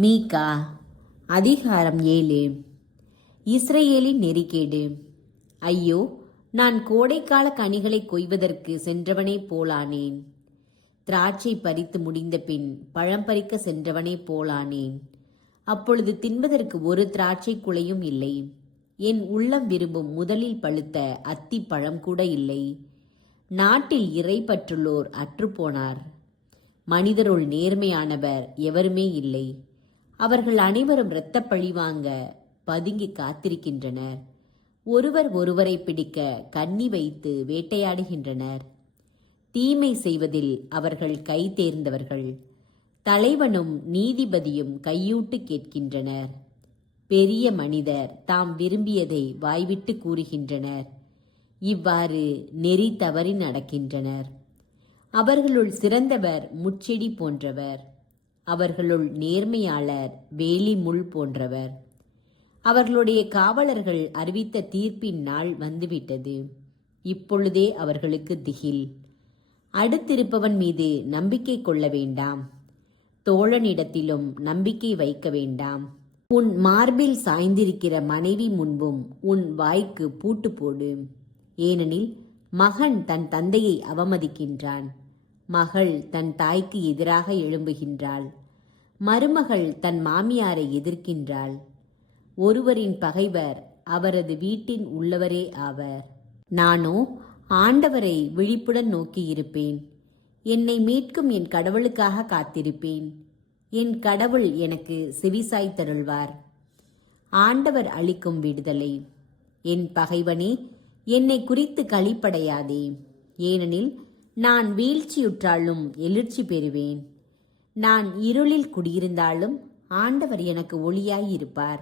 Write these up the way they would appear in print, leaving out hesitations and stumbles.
மீகா அதிகாரம் 7. இஸ்ரேலின் நெறிக்கேடு. ஐயோ, நான் கோடைக்கால கனிகளை கொய்வதற்கு சென்றவனே போலானேன். திராட்சை பறித்து முடிந்த பின் பழம் பறிக்க சென்றவனே போலானேன். அப்பொழுது தின்பதற்கு ஒரு திராட்சை குலையும் இல்லை. என் உள்ளம் விரும்பும் முதலில் பழுத்த அத்தி பழம் கூட இல்லை. நாட்டில் இறைப்பற்றுள்ளோர் அற்றுப்போனார். மனிதருள் நேர்மையானவர் எவருமே இல்லை. அவர்கள் அனைவரும் இரத்த பழிவாங்க பதுங்கி காத்திருக்கின்றனர். ஒருவர் ஒருவரை பிடிக்க கண்ணி வைத்து வேட்டையாடுகின்றனர். தீமை செய்வதில் அவர்கள் கை தேர்ந்தவர்கள். தலைவனும் நீதிபதியும் கையூட்டு கேட்கின்றனர். பெரிய மனிதர் தாம் விரும்பியதை வாய்விட்டு கூறுகின்றனர். இவ்வாறு நெறி தவறி நடக்கின்றனர். அவர்களுள் சிறந்தவர் முட்செடி போன்றவர். அவர்களுள் நேர்மையாளர் வேலி முள் போன்றவர். அவர்களுடைய காவலர்கள் அறிவித்த தீர்ப்பின் நாள் வந்துவிட்டது. இப்பொழுதே அவர்களுக்கு திகில். அடுத்திருப்பவன் மீது நம்பிக்கை கொள்ள வேண்டாம். தோழனிடத்திலும் நம்பிக்கை வைக்க வேண்டாம். உன் மார்பில் சாய்ந்திருக்கிற மனைவி முன்பும் உன் வாய்க்கு பூட்டு போடு. ஏனெனில் மகன் தன் தந்தையை அவமதிக்கின்றான். மகள் தன் தாய்க்கு எதிராக எழும்புகின்றாள். மருமகள் தன் மாமியாரை எதிர்க்கின்றாள். ஒருவரின் பகைவர் அவரது வீட்டின் உள்ளவரே ஆவர். நானோ ஆண்டவரை விழிப்புடன் நோக்கி இருப்பேன். என்னை மீட்கும் என் கடவுளுக்காக காத்திருப்பேன். என் கடவுள் எனக்கு செவிசாய் தருள்வார். ஆண்டவர் அளிக்கும் விடுதலை. என் பகைவனே, என்னை குறித்து களிப்படையாதே. ஏனெனில் நான் வீழ்ச்சியுற்றாலும் எழுச்சி பெறுவேன். நான் இருளில் குடியிருந்தாலும் ஆண்டவர் எனக்கு ஒளியாயிருப்பார்.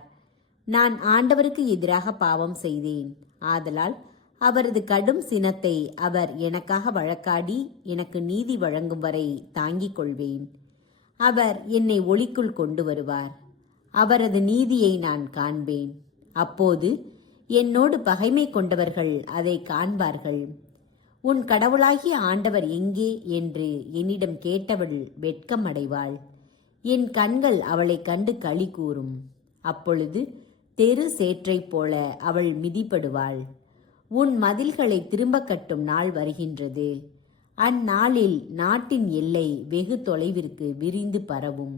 நான் ஆண்டவருக்கு எதிராக பாவம் செய்தேன். ஆதலால் அவரது கடும் சினத்தை அவர் எனக்காக வழக்காடி எனக்கு நீதி வழங்கும் வரை தாங்கிக் கொள்வேன். அவர் என்னை ஒளிக்குள் கொண்டு வருவார். அவரது நீதியை நான் காண்பேன். அப்போது என்னோடு பகைமை கொண்டவர்கள் அதை காண்பார்கள். உன் கடவுளாகிய ஆண்டவர் எங்கே என்று என்னிடம் கேட்டவள் வெட்கம் அடைவாள். என் கண்கள் அவளை கண்டு களி கூறும். அப்பொழுது தெரு சேற்றைப் போல அவள் மிதிப்படுவாள். உன் மதில்களை திரும்ப கட்டும் நாள் வருகின்றது. அந்நாளில் நாட்டின் எல்லை வெகு தொலைவிற்கு விரிந்து பரவும்.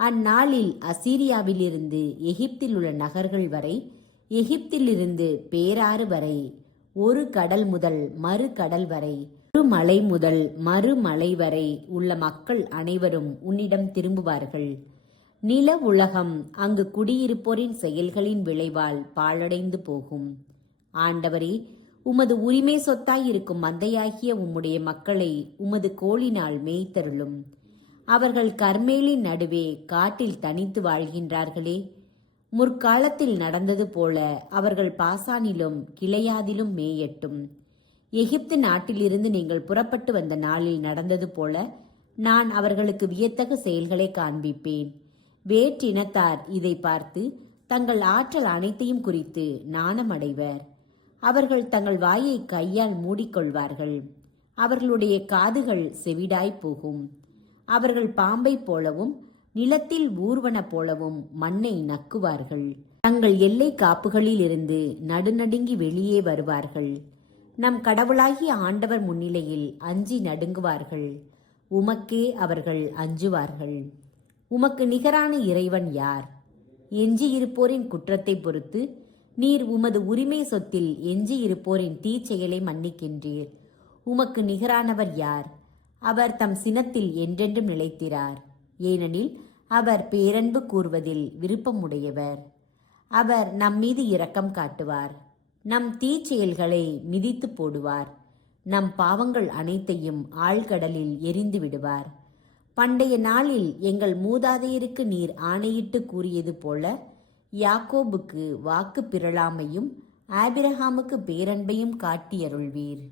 அந்நாளில் அசீரியாவிலிருந்து எகிப்தில் உள்ள நகர்கள் வரை, எகிப்திலிருந்து பேராறு வரை, ஒரு கடல் முதல் மறு கடல் வரை, ஒரு மலை முதல் மறுமலை வரை உள்ள மக்கள் அனைவரும் உன்னிடம் திரும்புவார்கள். நில உலகம் அங்கு குடியிருப்போரின் செயல்களின் விளைவால் பாழடைந்து போகும். ஆண்டவரே, உமது உரிமை சொத்தாயிருக்கும் மந்தையாகிய உம்முடைய மக்களை உமது கோலினால் மேய்த்தருளும். அவர்கள் கர்மேலின் நடுவே காட்டில் தனித்து வாழ்கின்றார்களே. முற்காலத்தில் நடந்தது போல அவர்கள் பாசானிலும் கிளையாதிலும் மேயட்டும். எகிப்து நாட்டிலிருந்து நீங்கள் புறப்பட்டு வந்த நாளில் நடந்தது போல நான் அவர்களுக்கு வியத்தகு செயல்களை காண்பிப்பேன். வேற்றினத்தார் இதை பார்த்து தங்கள் ஆற்றல் அனைத்தையும் குறித்து நாணமடைவர். அவர்கள் தங்கள் வாயை கையால் மூடிக்கொள்வார்கள். அவர்களுடைய காதுகள் செவிடாய் போகும். அவர்கள் பாம்பை போலவும் நிலத்தில் ஊர்வன போலவும் மண்ணை நக்குவார்கள். தங்கள் எல்லை காப்புகளில் இருந்து நடுநடுங்கி வெளியே வருவார்கள். நம் கடவுளாகிய ஆண்டவர் முன்னிலையில் அஞ்சி நடுங்குவார்கள். உமக்கே அவர்கள் அஞ்சுவார்கள். உமக்கு நிகரான இறைவன் யார்? எஞ்சியிருப்போரின் குற்றத்தை பொறுத்து நீர் உமது உரிமை சொத்தில் எஞ்சியிருப்போரின் தீச்செயலை மன்னிக்கின்றீர். உமக்கு நிகரானவர் யார்? அவர் தம் சினத்தில் என்றென்றும் நிலைத்திரார். ஏனெனில் அவர் பேரன்பு கூறுவதில் விருப்பமுடையவர். அவர் நம்மீது இரக்கம் காட்டுவார். நம் தீச்செயல்களை மிதித்து போடுவார். நம் பாவங்கள் அனைத்தையும் ஆழ்கடலில் எரிந்து விடுவார். பண்டைய நாளில் எங்கள் மூதாதையருக்கு நீர் ஆணையிட்டு கூறியது போல யாக்கோபுக்கு வாக்கு பிறழாமையும் ஆபிரகாமுக்கு பேரன்பையும் காட்டியருள்வீர்.